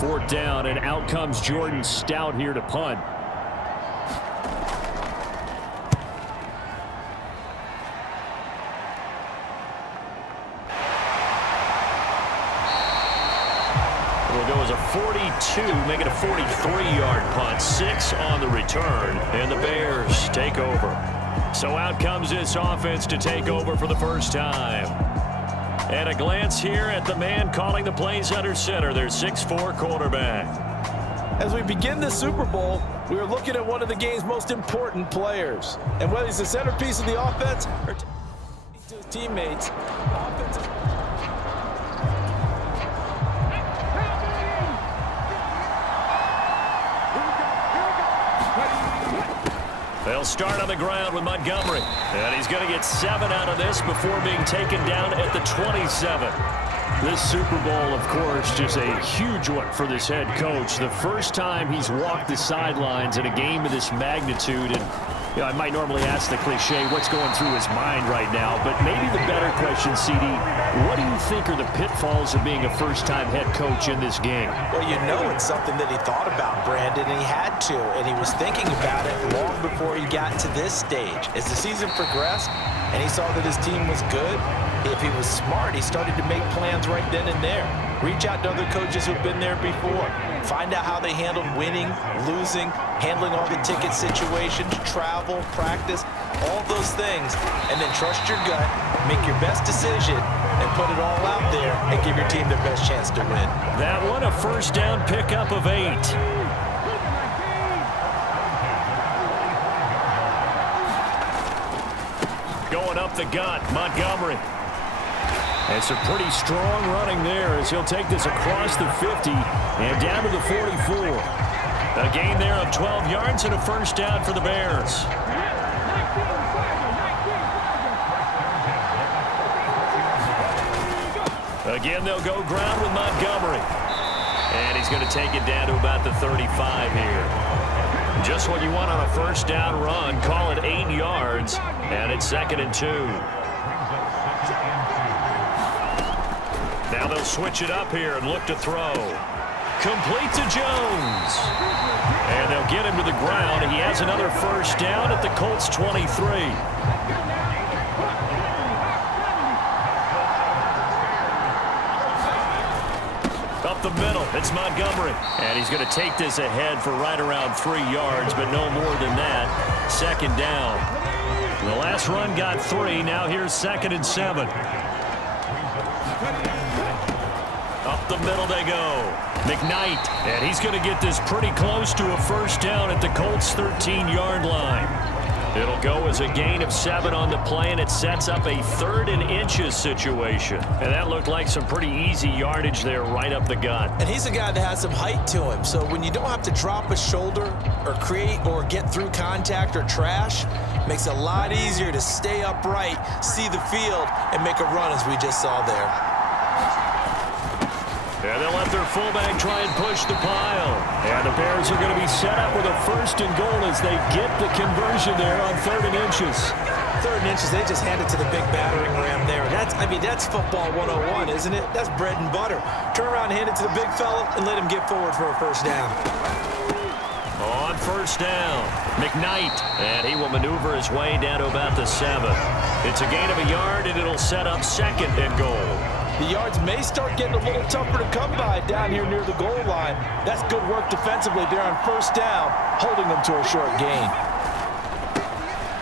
4th down, and out comes Jordan Stout here to punt. It'll go as a 42, make it a 43-yard punt. 6 on the return, and the Bears take over. So out comes this offense to take over for the first time. And a glance here at the man calling the plays under center, their 6'4" quarterback. As we begin the Super Bowl, we are looking at one of the game's most important players. And whether he's the centerpiece of the offense or to his teammates, They'll start on the ground with Montgomery. And he's going to get 7 out of this before being taken down at the 27. This Super Bowl, of course, just a huge one for this head coach. The first time he's walked the sidelines in a game of this magnitude. And you know, I might normally ask the cliche, what's going through his mind right now? But maybe the better question, CD, what do you think are the pitfalls of being a first-time head coach in this game? Well, you know it's something that he thought about, Brandon, and he had to. And he was thinking about it long before he got to this stage. As the season progressed and he saw that his team was good, if he was smart, he started to make plans right then and there. Reach out to other coaches who've been there before. Find out how they handled winning, losing, handling all the ticket situations, travel, practice, all those things. And then trust your gut, make your best decision, and put it all out there and give your team their best chance to win. That one, a first down pickup of 8. Going up the gut, Montgomery. It's a pretty strong running there as he'll take this across the 50 and down to the 44. A gain there of 12 yards and a first down for the Bears. Again, they'll go ground with Montgomery. And he's going to take it down to about the 35 here. Just what you want on a first down run. Call it 8 yards, and it's 2nd and 2. Now they'll switch it up here and look to throw. Complete to Jones. And they'll get him to the ground. He has another first down at the Colts 23. Up the middle, it's Montgomery. And he's going to take this ahead for right around 3 yards, but no more than that. 2nd down. The last run got 3. Now here's 2nd and 7. Up the middle they go. McKnight, and he's going to get this pretty close to a first down at the Colts' 13-yard line. It'll go as a gain of 7 on the play, and it sets up a 3rd and inches situation. And that looked like some pretty easy yardage there right up the gut. And he's a guy that has some height to him, so when you don't have to drop a shoulder or create or get through contact or trash, makes it a lot easier to stay upright, see the field, and make a run as we just saw there. And they'll let their fullback try and push the pile. And the Bears are going to be set up with a 1st and goal as they get the conversion there on 3rd and inches. 3rd and inches, they just hand it to the big battering ram there. That's football 101, isn't it? That's bread and butter. Turn around and hand it to the big fella and let him get forward for a first down. On first down, McKnight, and he will maneuver his way down to about the 7. It's a gain of a yard, and it'll set up 2nd and goal. The yards may start getting a little tougher to come by down here near the goal line. That's good work defensively there on first down, holding them to a short gain.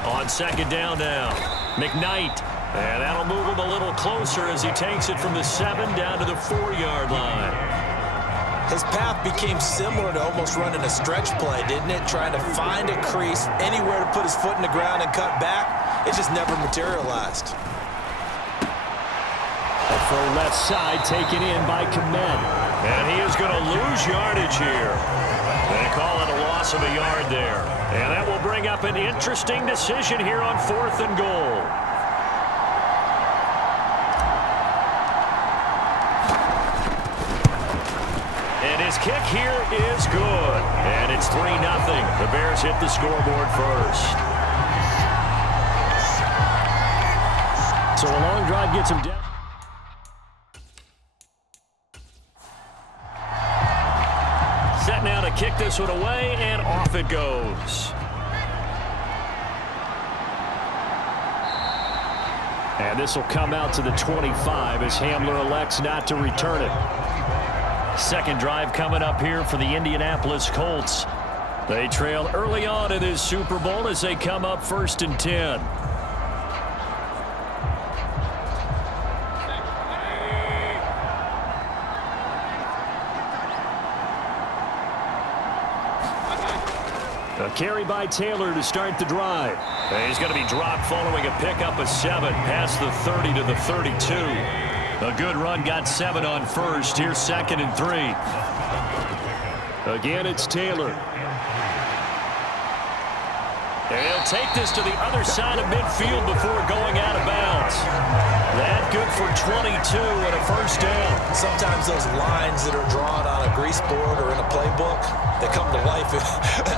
On 2nd down now, McKnight, and that'll move him a little closer as he takes it from the 7 down to the 4-yard line. His path became similar to almost running a stretch play, didn't it? Trying to find a crease, anywhere to put his foot in the ground and cut back. It just never materialized. For left side, taken in by Kmet. And he is going to lose yardage here. They call it a loss of a yard there. And that will bring up an interesting decision here on 4th and goal. And his kick here is good. And it's 3-0. The Bears hit the scoreboard first. So a long drive gets him down. Set now to kick this one away, and off it goes. And this will come out to the 25 as Hamler elects not to return it. Second drive coming up here for the Indianapolis Colts. They trail early on in this Super Bowl as they come up 1st and 10. A carry by Taylor to start the drive. And he's going to be dropped following a pickup of 7 past the 30 to the 32. A good run got 7 on first. Here's 2nd and 3. Again, it's Taylor. And he'll take this to the other side of midfield before going out of bounds. That good for 22 and a first down. Sometimes those lines that are drawn on a grease board or in a playbook, they come to life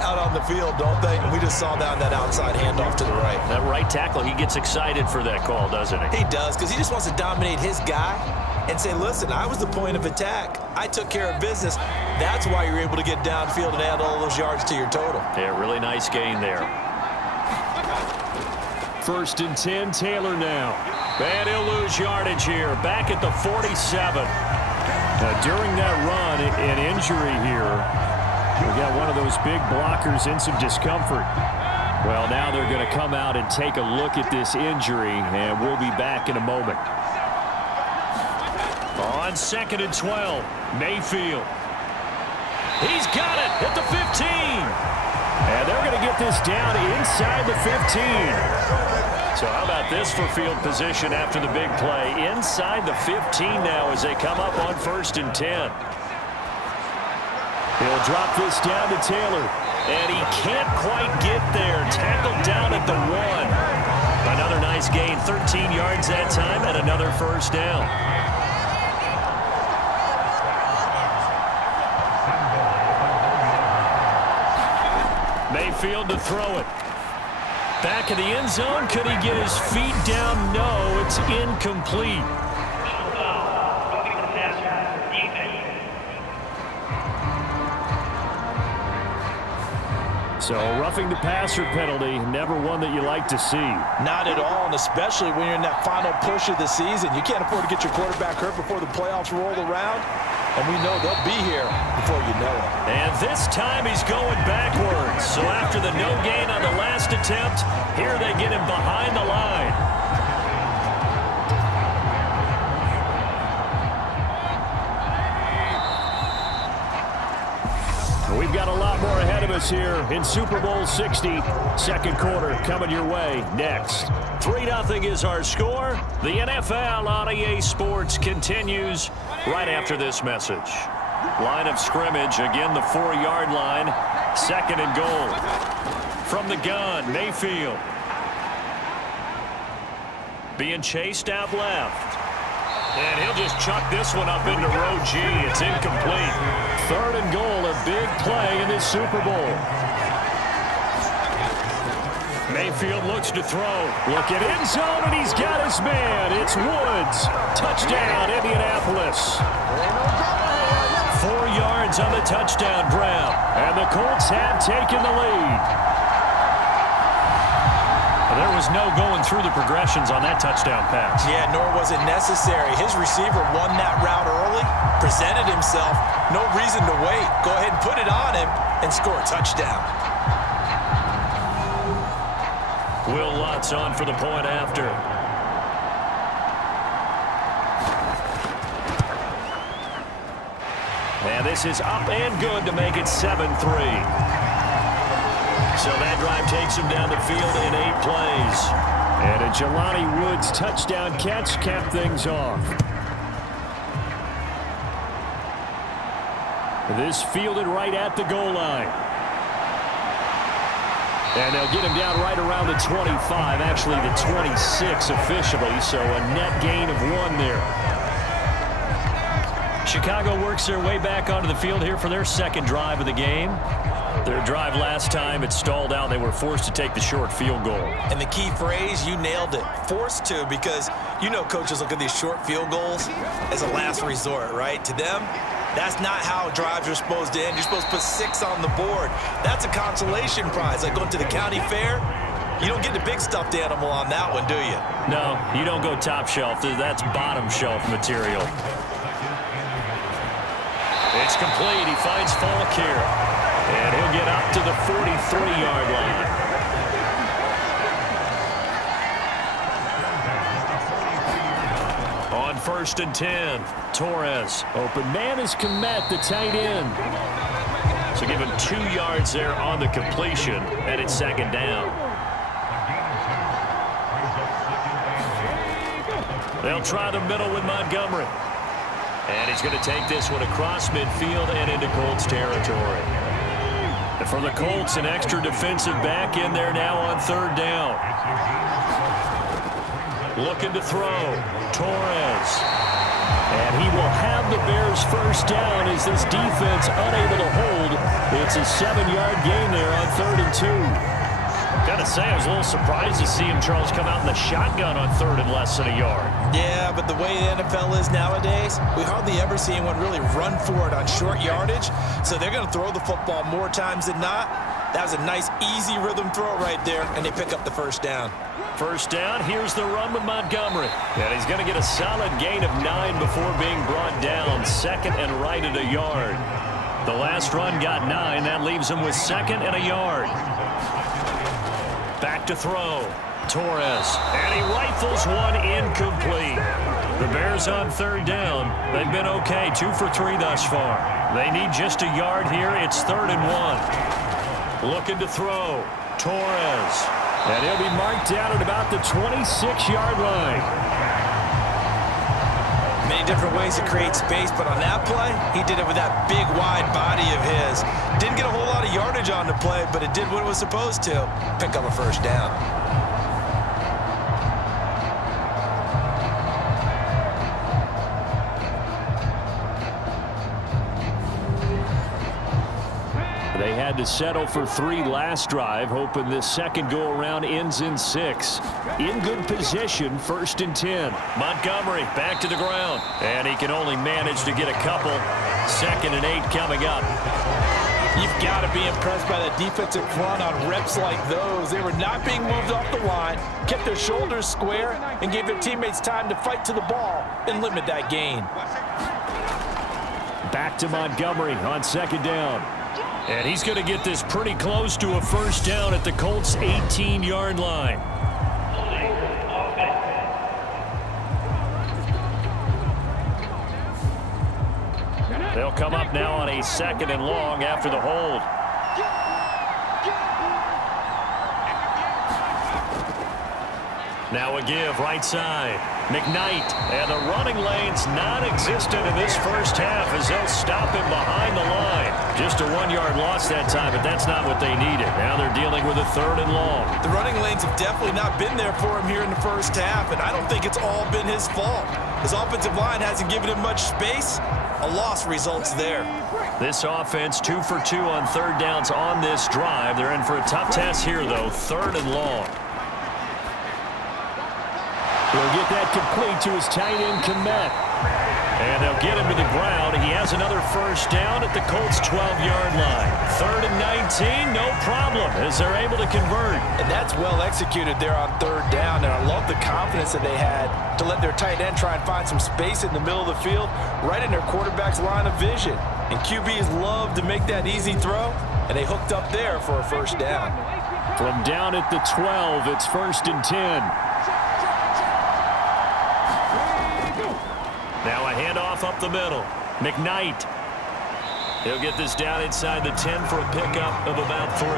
out on the field, don't they? And we just saw that on that outside handoff to the right. That right tackle, he gets excited for that call, doesn't he? He does, because he just wants to dominate his guy and say, listen, I was the point of attack. I took care of business. That's why you're able to get downfield and add all those yards to your total. Yeah, really nice gain there. 1st and 10, Taylor now. And he'll lose yardage here, back at the 47. During that run, an injury here. We got one of those big blockers in some discomfort. Well, now they're going to come out and take a look at this injury, and we'll be back in a moment. On 2nd and 12, Mayfield. He's got it at the 15. And they're going to get this down inside the 15. So how about this for field position after the big play? Inside the 15 now as they come up on 1st and 10. He'll drop this down to Taylor. And he can't quite get there. Tackled down at the 1. Another nice gain, 13 yards that time, and another first down. Mayfield to throw it. Back in the end zone. Could he get his feet down? No, it's incomplete. So roughing the passer penalty, never one that you like to see. Not at all, and especially when you're in that final push of the season. You can't afford to get your quarterback hurt before the playoffs roll around. And we know they'll be here before you know it. And this time he's going backwards. So after the no gain on the last attempt, here they get him behind the line. We've got a lot more ahead of us here in Super Bowl 60. Second quarter coming your way next. 3-0 is our score. The NFL on EA Sports continues right after this message. Line of scrimmage, again the 4-yard line. 2nd and goal. From the gun, Mayfield. Being chased out left. And he'll just chuck this one up into row G. It's incomplete. 3rd and goal, a big play in this Super Bowl. Mayfield looks to throw. Look at end zone, and he's got his man. It's Woods. Touchdown, Indianapolis. 4 yards on the touchdown grab. And the Colts have taken the lead. There was no going through the progressions on that touchdown pass. Yeah, nor was it necessary. His receiver won that route early, presented himself. No reason to wait. Go ahead and put it on him and score a touchdown. Will Lutz on for the point after. And this is up and good to make it 7-3. So that drive takes him down the field in 8 plays. And a Jelani Woods touchdown catch capped things off. This fielded right at the goal line. And they'll get him down right around the 25, actually the 26 officially, so a net gain of 1 there. Chicago works their way back onto the field here for their second drive of the game. Their drive last time, it stalled out. They were forced to take the short field goal. And the key phrase, you nailed it, forced to, because you know coaches look at these short field goals as a last resort, right? To them, That's not how drives are supposed to end. You're supposed to put 6 on the board. That's a consolation prize. Like going to the county fair, you don't get the big stuffed animal on that one, do you? No, you don't go top shelf. That's bottom shelf material. It's complete. He finds Falk here. And he'll get up to the 43-yard line. On 1st and 10, Torres. Open man is Kmet, the tight end. So give him 2 yards there on the completion, and it's 2nd down. They'll try the middle with Montgomery. And he's going to take this one across midfield and into Colts territory. And for the Colts, an extra defensive back in there now on 3rd down. Looking to throw. Torres. And he will have the Bears' 1st down as this defense unable to hold. It's a 7-yard gain there on 3rd and 2. Gotta say, I was a little surprised to see him, Charles, come out in the shotgun on 3rd and less than a yard. Yeah, but the way the NFL is nowadays, we hardly ever see anyone really run for it on short yardage. So they're going to throw the football more times than not. That was a nice, easy rhythm throw right there, and they pick up the 1st down. 1st down, here's the run with Montgomery. And he's going to get a solid gain of 9 before being brought down. 2nd and right at a yard. The last run got 9. That leaves him with 2nd and a yard. Back to throw. Torres. And he rifles one incomplete. The Bears on 3rd down. They've been okay. 2 for 3 thus far. They need just a yard here. It's 3rd and 1. Looking to throw. Torres. And he'll be marked down at about the 26-yard line. Many different ways to create space, but on that play, he did it with that big, wide body of his. Didn't get a whole lot of yardage on the play, but it did what it was supposed to. Pick up a 1st down. They had to settle for 3 last drive, hoping this second go-around ends in 6. In good position, 1st and 10. Montgomery back to the ground, and he can only manage to get a couple. 2nd and 8 coming up. You've got to be impressed by that defensive front on reps like those. They were not being moved off the line, kept their shoulders square, and gave their teammates time to fight to the ball and limit that gain. Back to Montgomery on 2nd down. And he's going to get this pretty close to a 1st down at the Colts' 18-yard line. They'll come up now on a 2nd and long after the hold. Now a give right side. McKnight, and the running lane's non-existent in this 1st half as they'll stop him behind the line. Just a 1-yard loss that time, but that's not what they needed. Now they're dealing with a 3rd and long. The running lanes have definitely not been there for him here in the 1st half, and I don't think it's all been his fault. His offensive line hasn't given him much space. A loss results there. This offense 2 for 2 on 3rd downs on this drive. They're in for a tough test here, though. 3rd and long. He'll get that complete to his tight end, Kmet. And they'll get him to the ground. He has another 1st down at the Colts' 12-yard line. 3rd and 19, no problem, as they're able to convert. And that's well executed there on 3rd down. And I love the confidence that they had to let their tight end try and find some space in the middle of the field, right in their quarterback's line of vision. And QBs love to make that easy throw, and they hooked up there for a 1st down. From down at the 12, it's 1st and 10. Now a handoff up the middle. McKnight. He'll get this down inside the 10 for a pickup of about 3.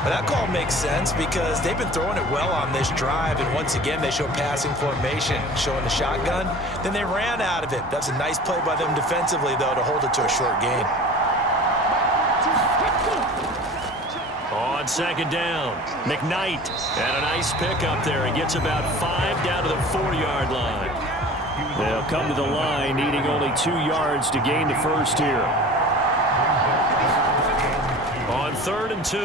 But that call makes sense because they've been throwing it well on this drive, and once again they show passing formation, showing the shotgun. Then they ran out of it. That's a nice play by them defensively, though, to hold it to a short gain. On 2nd down, McKnight. And a nice pickup there. He gets about 5 down to the 4-yard line. They'll come to the line, needing only 2 yards to gain the 1st here. On 3rd and 2,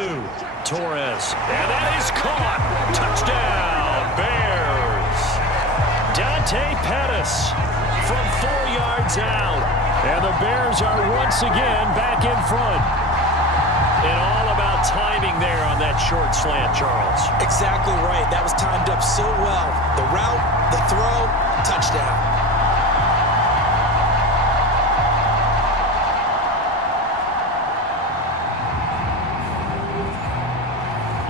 Torres. And that is caught. Touchdown, Bears. Dante Pettis from 4 yards out. And the Bears are once again back in front. And all about timing there on that short slant, Charles. Exactly right. That was timed up so well. The route, the throw, touchdown.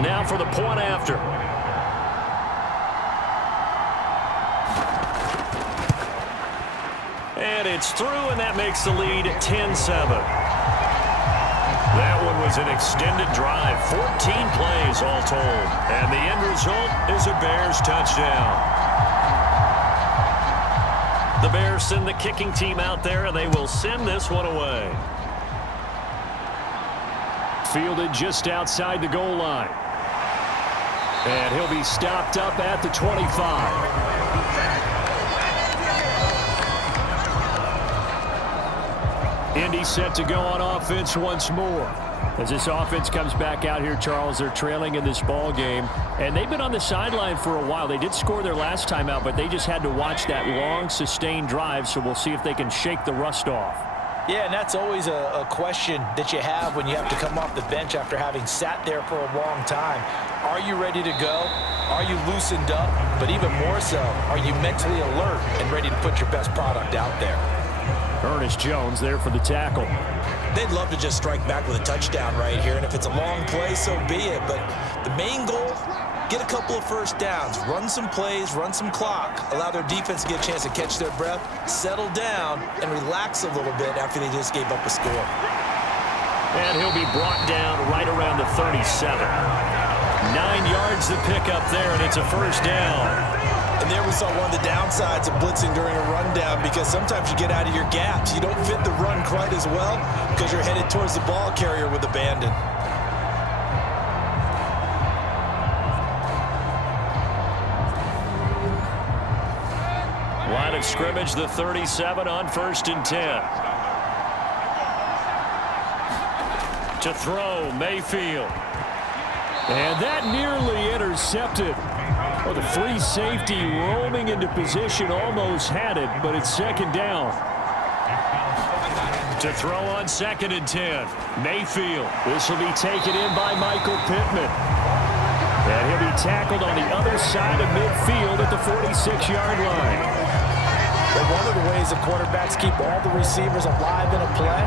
Now for the point after. And it's through, and that makes the lead 10-7. That one was an extended drive, 14 plays all told. And the end result is a Bears touchdown. The Bears send the kicking team out there, and they will send this one away. Fielded just outside the goal line. And he'll be stopped up at the 25. Indy set to go on offense once more. As this offense comes back out here, Charles, they're trailing in this ball game. And they've been on the sideline for a while. They did score their last time out, but they just had to watch that long, sustained drive. So we'll see if they can shake the rust off. Yeah, and that's always a question that you have when you have to come off the bench after having sat there for a long time. Are you ready to go? Are you loosened up? But even more so, are you mentally alert and ready to put your best product out there? Ernest Jones there for the tackle. They'd love to just strike back with a touchdown right here, and if it's a long play, so be it. But the main goal, get a couple of first downs, run some plays, run some clock, allow their defense to get a chance to catch their breath, settle down, and relax a little bit after they just gave up a score. And he'll be brought down right around the 37. 9 yards to pick up there, and it's a first down. And there we saw one of the downsides of blitzing during a rundown, because sometimes you get out of your gaps. You don't fit the run quite as well because you're headed towards the ball carrier with abandon. Line of scrimmage, the 37 on 1st and 10. To throw, Mayfield. And that nearly intercepted. Well, the free safety roaming into position almost had it, but it's second down. To throw on 2nd and 10. Mayfield. This will be taken in by Michael Pittman. And he'll be tackled on the other side of midfield at the 46-yard line. But one of the ways the quarterbacks keep all the receivers alive in a play,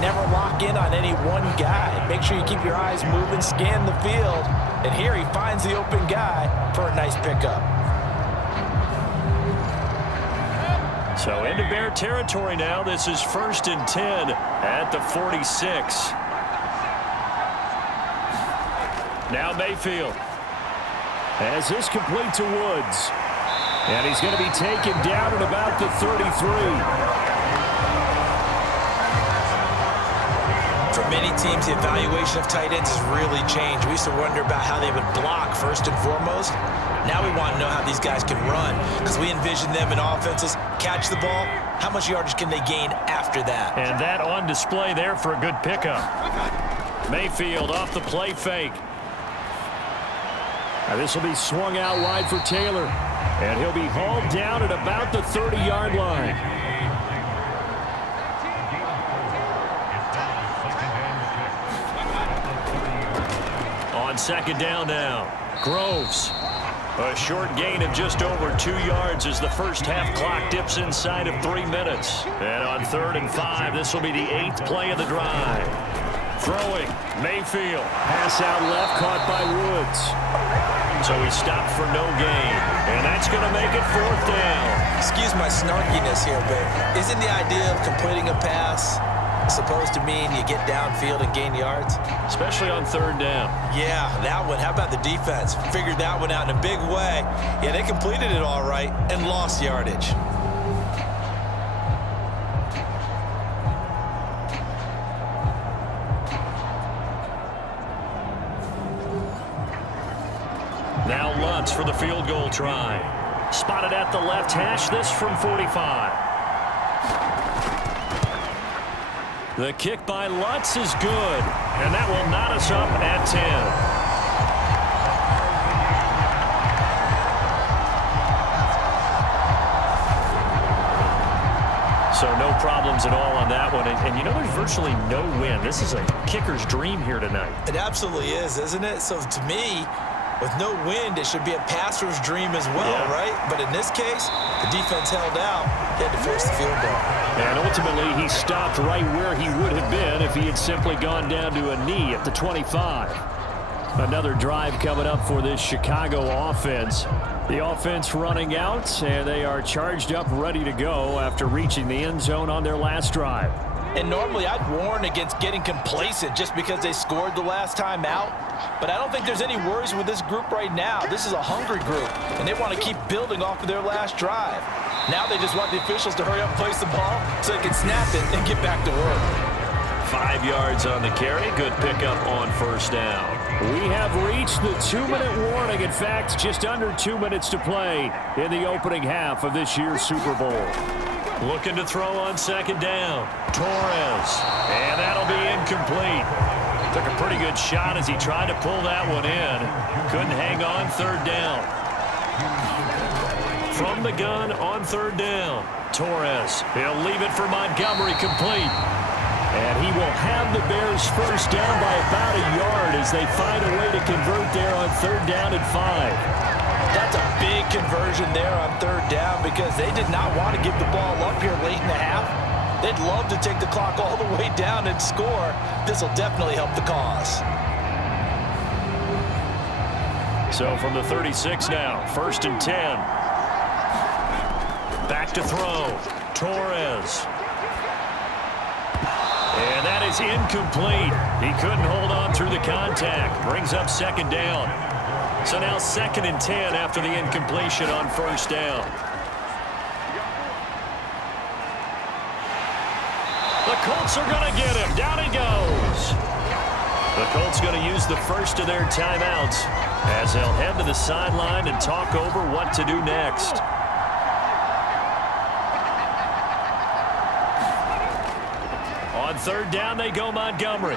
never lock in on any one guy. Make sure you keep your eyes moving, scan the field. And here he finds the open guy for a nice pickup. So into Bear territory now. This is 1st and 10 at the 46. Now Mayfield. As this complete to Woods. And he's going to be taken down at about the 33. For many teams, the evaluation of tight ends has really changed. We used to wonder about how they would block first and foremost. Now we want to know how these guys can run, because we envision them in offenses catch the ball. How much yardage can they gain after that? And that on display there for a good pickup. Mayfield off the play fake. Now this will be swung out wide for Taylor. And he'll be hauled down at about the 30-yard line. On 2nd down now. Groves. A short gain of just over 2 yards as the first half clock dips inside of 3 minutes. And on 3rd and 5, this will be the 8th play of the drive. Throwing, Mayfield. Pass out left, caught by Woods. So he stopped for no gain. And that's going to make it 4th down. Excuse my snarkiness here, but isn't the idea of completing a pass supposed to mean you get downfield and gain yards? Especially on 3rd down. Yeah, that one. How about the defense? Figured that one out in a big way. Yeah, they completed it all right and lost yardage. Now Lutz for the field goal try. Spotted at the left hash, this from 45. The kick by Lutz is good, and that will knot us up at 10. So no problems at all on that one. And you know, there's virtually no wind. This is a kicker's dream here tonight. It absolutely is, isn't it? So to me, with no wind, it should be a passer's dream as well, right? But in this case, the defense held out. They had to force the field goal. And ultimately, he stopped right where he would have been if he had simply gone down to a knee at the 25. Another drive coming up for this Chicago offense. The offense running out, and they are charged up, ready to go after reaching the end zone on their last drive. And normally I'd warn against getting complacent just because they scored the last time out. But I don't think there's any worries with this group right now. This is a hungry group, and they want to keep building off of their last drive. Now they just want the officials to hurry up and place the ball so they can snap it and get back to work. 5 yards on the carry. Good pickup on first down. We have reached the 2-minute warning. In fact, just under 2 minutes to play in the opening half of this year's Super Bowl. Looking to throw on second down. Torres. And that'll be incomplete. Took a pretty good shot as he tried to pull that one in. Couldn't hang on third down. From the gun on third down. Torres. He'll leave it for Montgomery, complete. And he will have the Bears first down by about a yard as they find a way to convert there on third down and 5. That's a big conversion there on third down because they did not want to give the ball up here late in the half. They'd love to take the clock all the way down and score. This will definitely help the cause. So from the 36 now, first and 10. Back to throw. Torres. And that is incomplete. He couldn't hold on through the contact. Brings up second down. So now second and 10 after the incompletion on first down. The Colts are going to get him. Down he goes. The Colts going to use the first of their timeouts as they'll head to the sideline and talk over what to do next. On third down, they go Montgomery.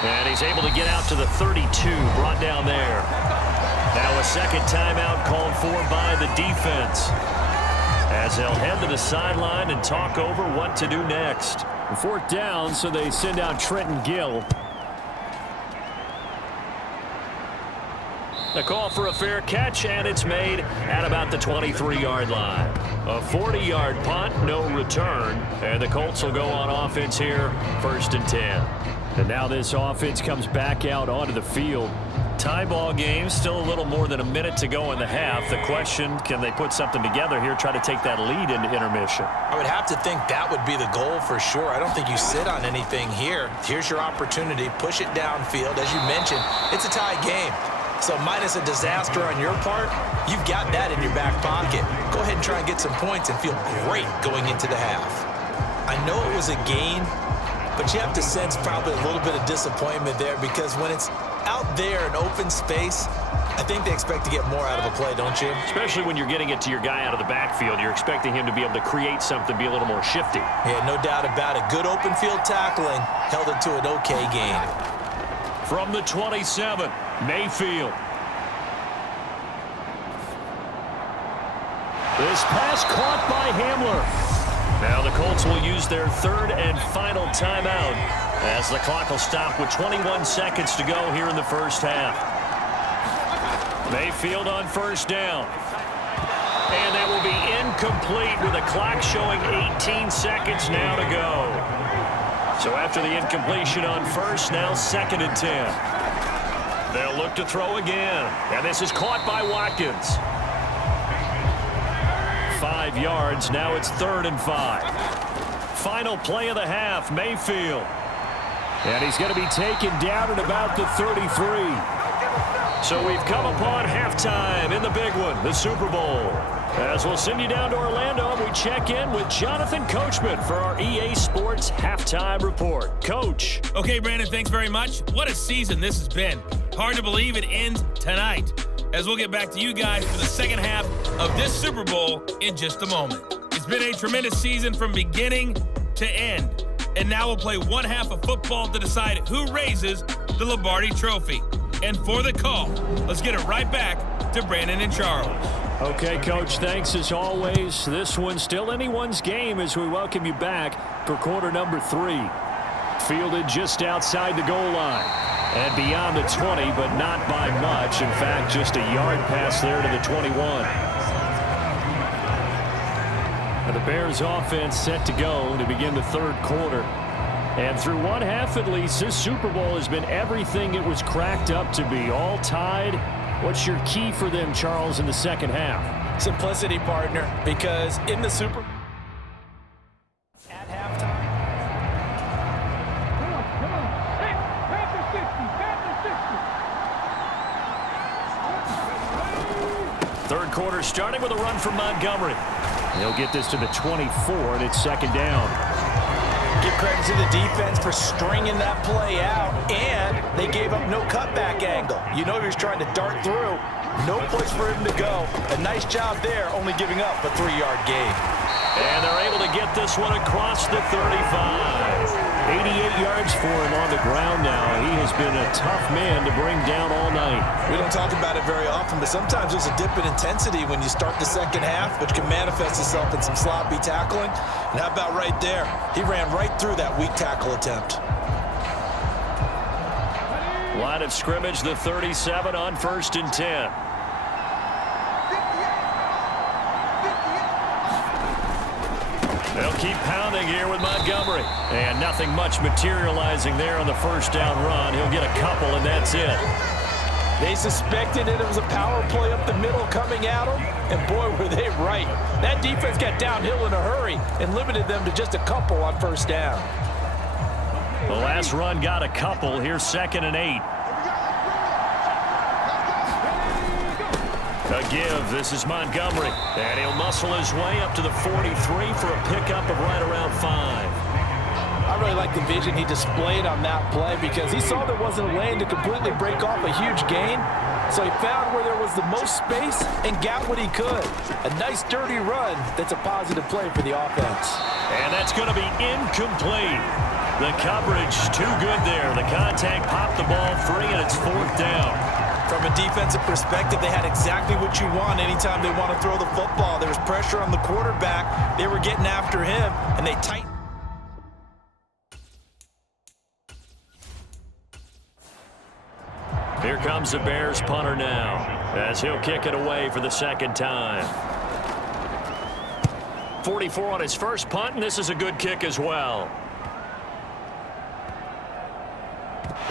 And he's able to get out to the 32, brought down there. Now a second timeout called for by the defense as they'll head to the sideline and talk over what to do next. Fourth down, so they send out Trenton Gill. The call for a fair catch, and it's made at about the 23-yard line. A 40-yard punt, no return, and the Colts will go on offense here, first and 10. And now this offense comes back out onto the field. Tie ball game, still a little more than a minute to go in the half. The question, can they put something together here, try to take that lead into intermission? I would have to think that would be the goal for sure. I don't think you sit on anything here. Here's your opportunity. Push it downfield. As you mentioned, it's a tie game. So minus a disaster on your part, you've got that in your back pocket. Go ahead and try and get some points and feel great going into the half. I know it was a gain, but you have to sense probably a little bit of disappointment there because when it's out there in open space, I think they expect to get more out of a play, don't you? Especially when you're getting it to your guy out of the backfield. You're expecting him to be able to create something, be a little more shifty. Yeah, no doubt about it. Good open field tackling held it to an okay gain. From the 27, Mayfield. This pass caught by Hamler. Now the Colts will use their third and final timeout as the clock will stop with 21 seconds to go here in the first half. Mayfield on first down. And that will be incomplete with the clock showing 18 seconds now to go. So after the incompletion on first, now second and 10. They'll look to throw again. And this is caught by Watkins. 5 yards. Now it's third and 5. Final play of the half, Mayfield. And he's going to be taken down at about the 33. So we've come upon halftime in the big one, the Super Bowl. As we'll send you down to Orlando, we check in with Jonathan Coachman for our EA Sports Halftime Report. Coach. Okay, Brandon, thanks very much. What a season this has been. Hard to believe it ends tonight, as we'll get back to you guys for the second half of this Super Bowl in just a moment. It's been a tremendous season from beginning to end, and now we'll play one half of football to decide who raises the Lombardi Trophy. And for the call, let's get it right back to Brandon and Charles. Okay, Coach, thanks as always. This one's still anyone's game as we welcome you back for quarter number 3. Fielded just outside the goal line and beyond the 20, but not by much. In fact, just a yard pass there to the 21. Now the Bears offense set to go to begin the third quarter. And through one half at least, this Super Bowl has been everything it was cracked up to be. All tied. What's your key for them, Charles, in the second half? Simplicity, partner, because in the Super at halftime. Third quarter starting with a run from Montgomery. He'll get this to the 24, and it's second down. Give credit to the defense for stringing that play out, and they gave up no cutback angle. You know he was trying to dart through. No place for him to go. A nice job there, only giving up a 3-yard gain. And they're able to get this one across the 35. 88 yards for him on the ground now. He has been a tough man to bring down all night. We don't talk about it very often, but sometimes there's a dip in intensity when you start the second half, which can manifest itself in some sloppy tackling. And how about right there? He ran right through that weak tackle attempt. Line of scrimmage, the 37 on 1st and 10. They'll keep pounding here with Montgomery. And nothing much materializing there on the first down run. He'll get a couple, and that's it. They suspected that it was a power play up the middle coming at them, and boy, were they right. That defense got downhill in a hurry and limited them to just a couple on first down. The last run got a couple. Here's 2nd and 8. A give. This is Montgomery. And he'll muscle his way up to the 43 for a pickup of right around 5. I really like the vision he displayed on that play because he saw there wasn't a lane to completely break off a huge gain. So he found where there was the most space and got what he could. A nice dirty run that's a positive play for the offense. And that's going to be incomplete. The coverage too good there. The contact popped the ball free, and it's 4th down. From a defensive perspective, they had exactly what you want anytime they want to throw the football. There was pressure on the quarterback. They were getting after him, and they tightened. Here comes the Bears punter now, as he'll kick it away for the second time. 44 on his first punt, and this is a good kick as well.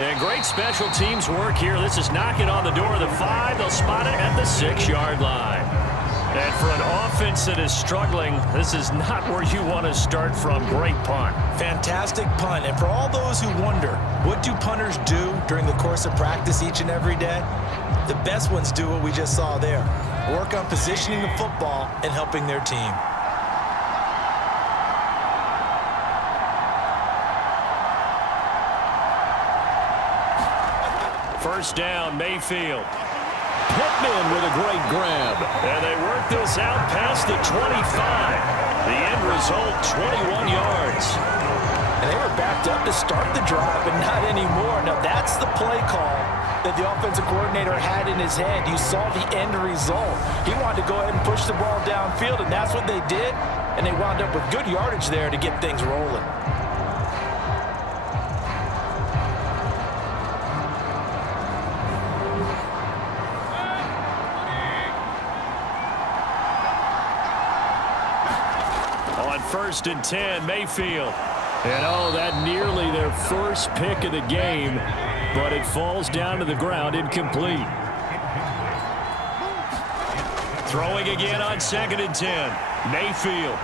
And great special teams work here. This is knocking on the door of the 5. They'll spot it at the 6-yard line. And for an offense that is struggling, this is not where you want to start from. Great punt. Fantastic punt. And for all those who wonder, what do punters do during the course of practice each and every day? The best ones do what we just saw there. Work on positioning the football and helping their team. First down, Mayfield. Pittman with a great grab. And they work this out past the 25. The end result, 21 yards. And they were backed up to start the drive, but not anymore. Now, that's the play call that the offensive coordinator had in his head. You saw the end result. He wanted to go ahead and push the ball downfield, and that's what they did. And they wound up with good yardage there to get things rolling. On 1st and 10, Mayfield. And oh, that nearly their first pick of the game, but it falls down to the ground, incomplete. Throwing again on 2nd and 10, Mayfield.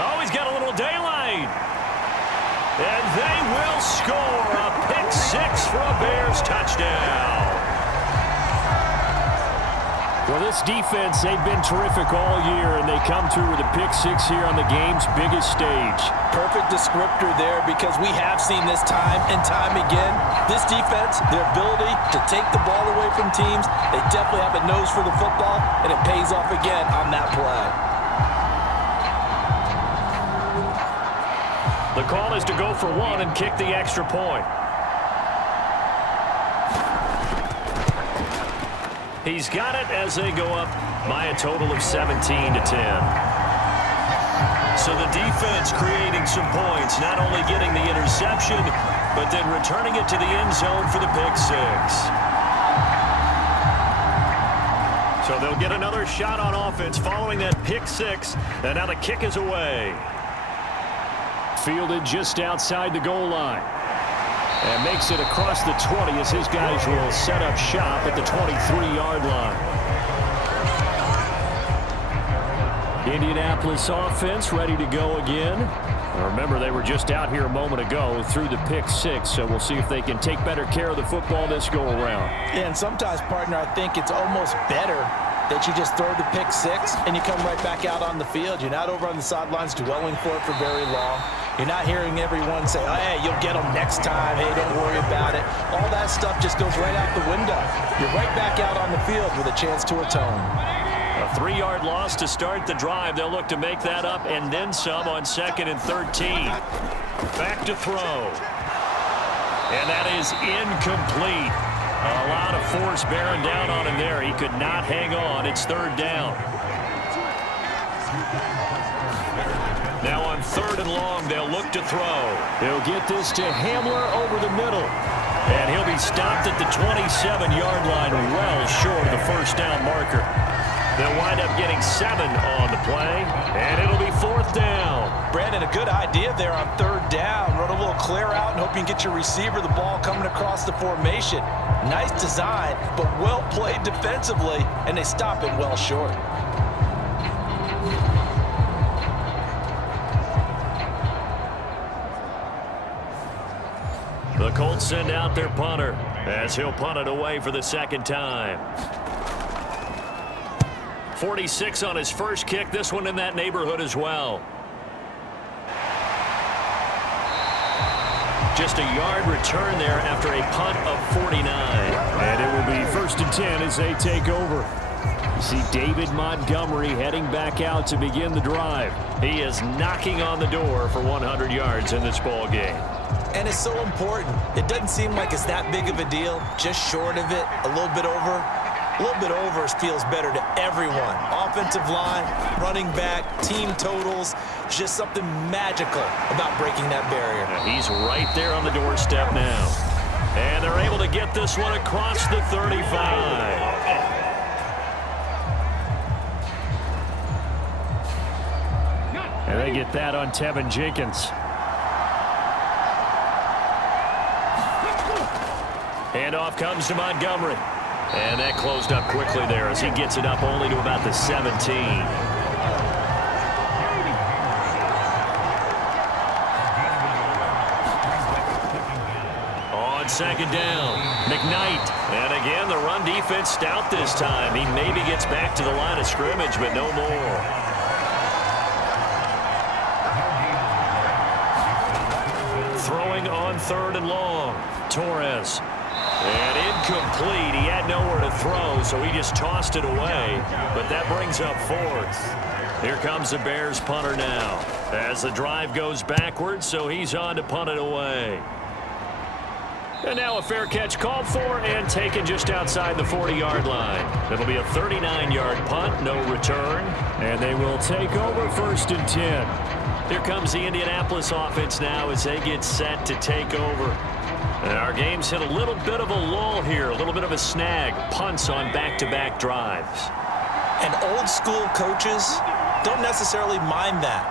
Oh, he's got a little daylight. And they will score a pick-6 for a Bears touchdown. Well, this defense, they've been terrific all year, and they come through with a pick-6 here on the game's biggest stage. Perfect descriptor there because we have seen this time and time again. This defense, their ability to take the ball away from teams, they definitely have a nose for the football, and it pays off again on that play. The call is to go for 1 and kick the extra point. He's got it as they go up by a total of 17-10. So the defense creating some points, not only getting the interception, but then returning it to the end zone for the pick six. So they'll get another shot on offense following that pick six, and now the kick is away. Fielded just outside the goal line. And makes it across the 20 as his guys will set up shop at the 23-yard line. Indianapolis offense ready to go again. Remember, they were just out here a moment ago through the pick six, so we'll see if they can take better care of the football this go-around. Yeah, and sometimes, partner, I think it's almost better that you just throw the pick six and you come right back out on the field. You're not over on the sidelines dwelling for it for very long. You're not hearing everyone say, oh, hey, you'll get them next time. Hey, don't worry about it. All that stuff just goes right out the window. You're right back out on the field with a chance to atone. A 3-yard loss to start the drive. They'll look to make that up and then some on 2nd and 13. Back to throw. And that is incomplete. A lot of force bearing down on him there. He could not hang on. It's 3rd down. Now on 3rd and long, they'll look to throw. He'll get this to Hamler over the middle. And he'll be stopped at the 27-yard line, well short of the first down marker. They'll wind up getting 7 on the play, and it'll be 4th down. Brandon, a good idea there on 3rd down. Run a little clear out and hope you can get your receiver the ball coming across the formation. Nice design, but well played defensively, and they stop it well short. The Colts send out their punter as he'll punt it away for the 2nd time. 46 on his first kick. This one in that neighborhood as well. Just a yard return there after a punt of 49. And it will be 1st and 10 as they take over. You see David Montgomery heading back out to begin the drive. He is knocking on the door for 100 yards in this ball game. And it's so important. It doesn't seem like it's that big of a deal. Just short of it, a little bit over. A little bit over feels better to everyone. Offensive line, running back, team totals. Just something magical about breaking that barrier. And he's right there on the doorstep now. And they're able to get this one across the 35. And they get that on Tevin Jenkins. Handoff comes to Montgomery. And that closed up quickly there as he gets it up only to about the 17. On 2nd down, McKnight. And again, the run defense stout this time. He maybe gets back to the line of scrimmage, but no more. Throwing on 3rd and long. Torres. And incomplete. He had nowhere to throw, so he just tossed it away. But that brings up 4th. Here comes the Bears punter now. As the drive goes backwards, so he's on to punt it away. And now a fair catch called for and taken just outside the 40-yard line. It'll be a 39-yard punt, no return. And they will take over 1st and 10. Here comes the Indianapolis offense now as they get set to take over. And our game's hit a little bit of a lull here, a little bit of a snag. Punts on back-to-back drives. And old school coaches don't necessarily mind that.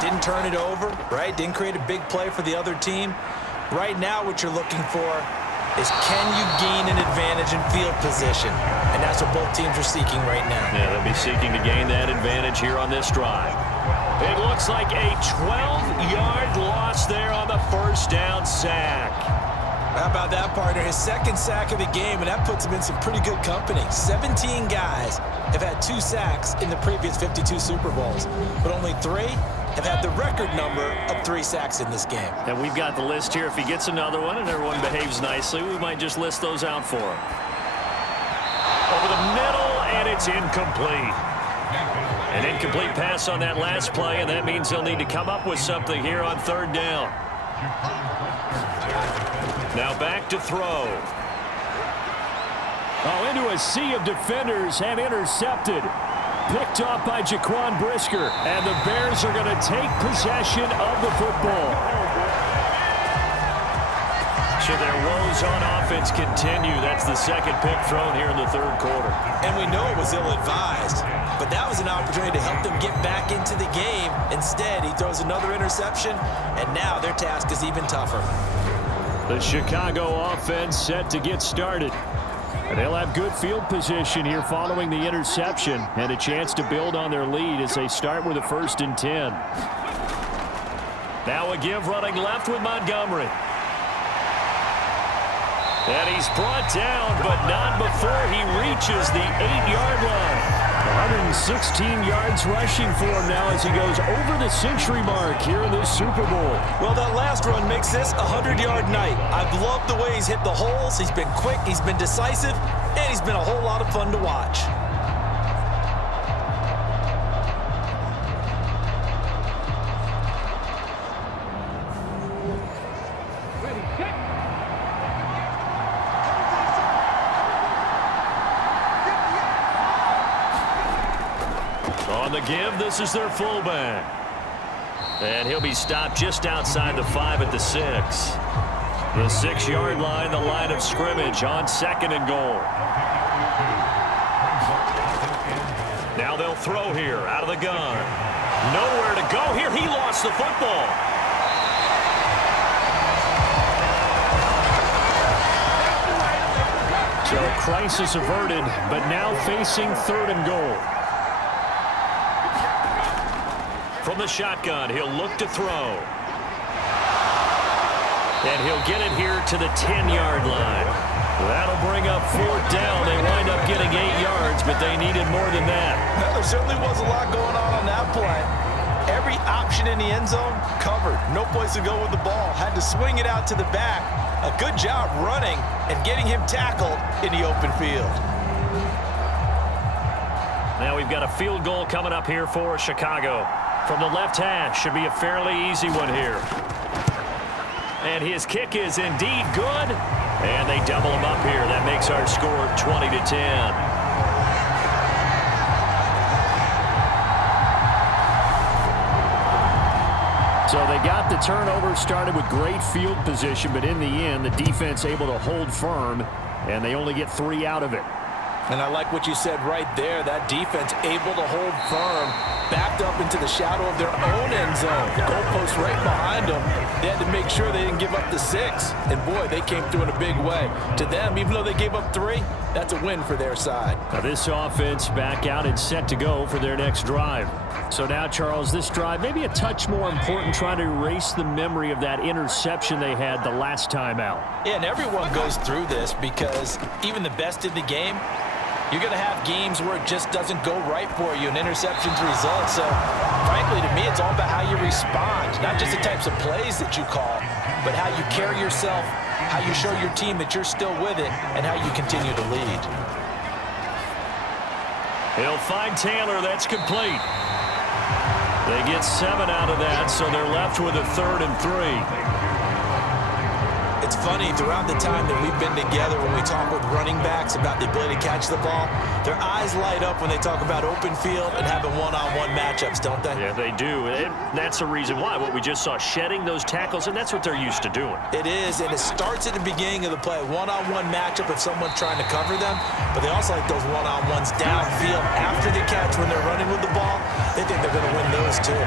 Didn't turn it over, right? Didn't create a big play for the other team. Right now what you're looking for is can you gain an advantage in field position? And that's what both teams are seeking right now. Yeah, they'll be seeking to gain that advantage here on this drive. It looks like a 12-yard loss there on the 1st down sack. How about that, partner? His 2nd sack of the game, and that puts him in some pretty good company. 17 guys have had 2 sacks in the previous 52 Super Bowls, but only 3 have had the record number of 3 sacks in this game. And we've got the list here. If he gets another one and everyone behaves nicely, we might just list those out for him. Over the middle, and it's incomplete. An incomplete pass on that last play, and that means they'll need to come up with something here on 3rd down. Now back to throw. Oh, into a sea of defenders and intercepted. picked off by Jaquan Brisker, and the Bears are going to take possession of the football. Should their woes on offense continue, that's the second pick thrown here in the third quarter. And we know it was ill-advised, but that was an opportunity to help them get back into the game. Instead, he throws another interception, and now their task is even tougher. The Chicago offense set to get started. And they'll have good field position here following the interception and a chance to build on their lead as they start with a 1st and 10. Now a give running left with Montgomery. And he's brought down, but not before he reaches the 8-yard line. 116 yards rushing for him now as he goes over the century mark here in this Super Bowl. Well, that last run makes this a 100-yard night. I've loved the way he's hit the holes. He's been quick, he's been decisive, and he's been a whole lot of fun to watch. On the give, this is their fullback. And he'll be stopped just outside the 5 at the 6. The 6-yard line, the line of scrimmage on 2nd and goal. Now they'll throw here out of the gun. Nowhere to go here. He lost the football. So crisis averted, but now facing 3rd and goal. From the shotgun, he'll look to throw. And he'll get it here to the 10-yard line. That'll bring up 4th down. They wind up getting 8 yards, but they needed more than that. There certainly was a lot going on that play. Every option in the end zone covered. No place to go with the ball. Had to swing it out to the back. A good job running and getting him tackled in the open field. Now we've got a field goal coming up here for Chicago. From the left hash, should be a fairly easy one here. And his kick is indeed good. And they double him up here. That makes our score 20-10. So they got the turnover started with great field position, but in the end, the defense able to hold firm, and they only get 3 out of it. And I like what you said right there. That defense able to hold firm, backed up into the shadow of their own end zone. The goalpost right behind them. They had to make sure they didn't give up the 6. And, boy, they came through in a big way. To them, even though they gave up 3, that's a win for their side. Now this offense back out and set to go for their next drive. So now, Charles, this drive maybe a touch more important, trying to erase the memory of that interception they had the last time out. Yeah, and everyone goes through this because even the best in the game, you're going to have games where it just doesn't go right for you, and interceptions result. So, frankly, to me, it's all about how you respond, not just the types of plays that you call, but how you carry yourself, how you show your team that you're still with it, and how you continue to lead. He'll find Taylor. That's complete. They get 7 out of that, so they're left with a 3rd and 3. It's funny, throughout the time that we've been together, when we talk with running backs about the ability to catch the ball, their eyes light up when they talk about open field and having one-on-one matchups, don't they? Yeah, they do. And that's the reason why. What we just saw, shedding those tackles, and that's what they're used to doing. It is, and it starts at the beginning of the play. One-on-one matchup if someone's trying to cover them, but they also like those one-on-ones downfield after the catch when they're running with the ball. They think they're going to win those too.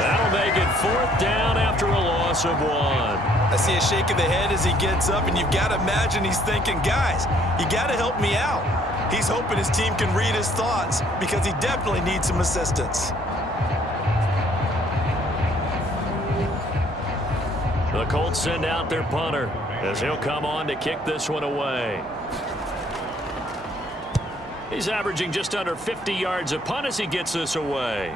That'll make it 4th down after a loss of 1. I see a shake of the head as he gets up, and you've got to imagine he's thinking, guys, you got to help me out. He's hoping his team can read his thoughts because he definitely needs some assistance. The Colts send out their punter as he'll come on to kick this one away. He's averaging just under 50 yards a punt as he gets this away.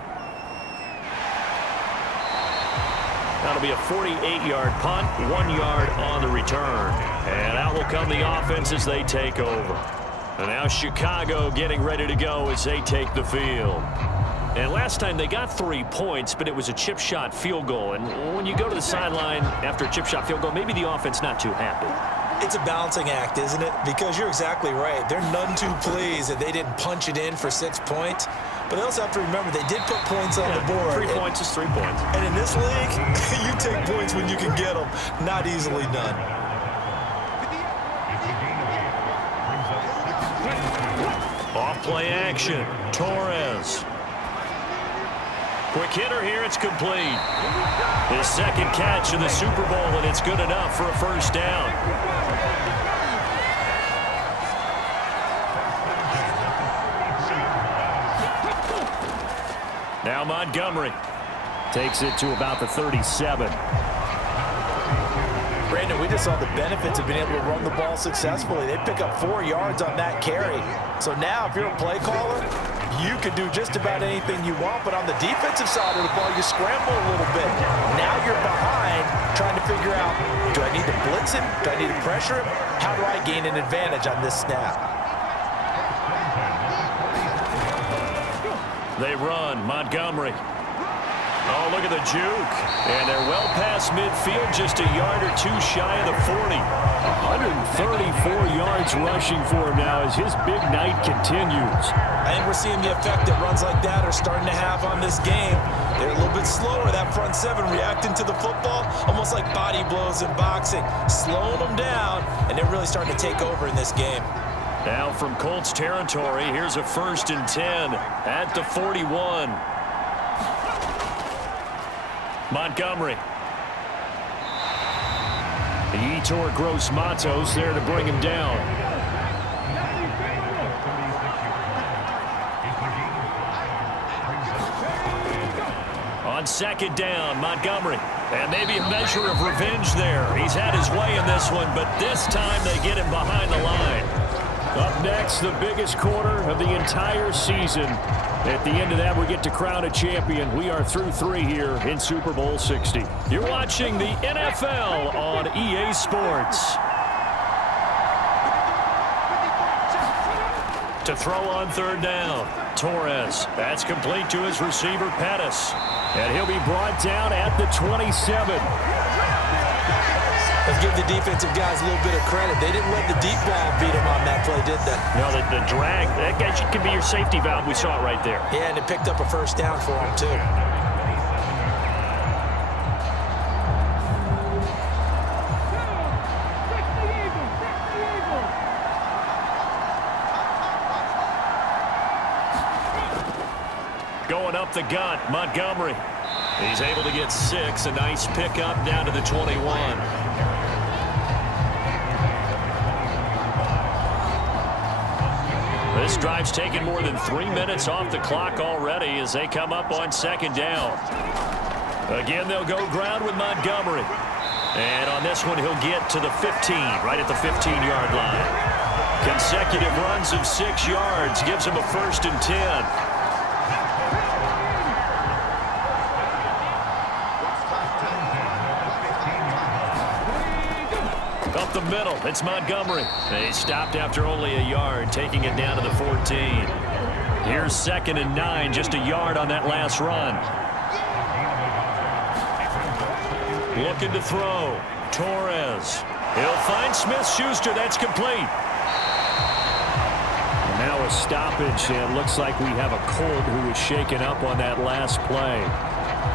That'll be a 48-yard punt, 1 yard on the return. And out will come the offense as they take over. And now Chicago getting ready to go as they take the field. And last time they got 3 points, but it was a chip shot field goal. And when you go to the sideline after a chip shot field goal, maybe the offense not too happy. It's a balancing act, isn't it? Because you're exactly right. They're none too pleased that they didn't punch it in for 6 points. But they also have to remember they did put points on the board. 3 points is 3 points. And in this league, you take points when you can get them. Not easily done. Off play action. Torres. Quick hitter here. It's complete. His second catch in the Super Bowl, and it's good enough for a first down. Now Montgomery takes it to about the 37. Brandon, we just saw the benefits of being able to run the ball successfully. They pick up 4 yards on that carry. So now if you're a play caller, you can do just about anything you want. But on the defensive side of the ball, you scramble a little bit. Now you're behind trying to figure out, do I need to blitz him? Do I need to pressure him? How do I gain an advantage on this snap? They run. Montgomery. Oh, look at the juke. And they're well past midfield, just a yard or 2 shy of the 40. 134 yards rushing for him now as his big night continues. I think we're seeing the effect that runs like that are starting to have on this game. They're a little bit slower, that front seven reacting to the football, almost like body blows in boxing, slowing them down, and they're really starting to take over in this game. Now from Colts territory, here's a 1st and 10 at the 41. Montgomery. Yetur Gross-Matos there to bring him down. On 2nd down, Montgomery. And maybe a measure of revenge there. He's had his way in this one, but this time they get him behind the line. Up next, the biggest quarter of the entire season. At the end of that, we get to crown a champion. We are through 3 here in Super Bowl 60. You're watching the NFL on EA Sports. To throw on 3rd down, Torres. That's complete to his receiver, Pettis. And he'll be brought down at the 27. Let's give the defensive guys a little bit of credit. They didn't let the deep ball beat them on that play, did they? No, the drag, that guy could be your safety valve. We saw it right there. Yeah, and it picked up a first down for them, too. Going up the gut, Montgomery. He's able to get 6. A nice pickup down to the 21. This drive's taken more than 3 minutes off the clock already as they come up on 2nd down. Again, they'll go ground with Montgomery. And on this one, he'll get to the 15, right at the 15-yard line. Consecutive runs of 6 yards gives him a 1st and 10. Up the middle, it's Montgomery. They stopped after only a yard, taking it down to the 14. Here's 2nd and 9, just a yard on that last run. Looking to throw. Torres. He'll find Smith-Schuster. That's complete. And now a stoppage, and looks like we have a Colt who was shaken up on that last play.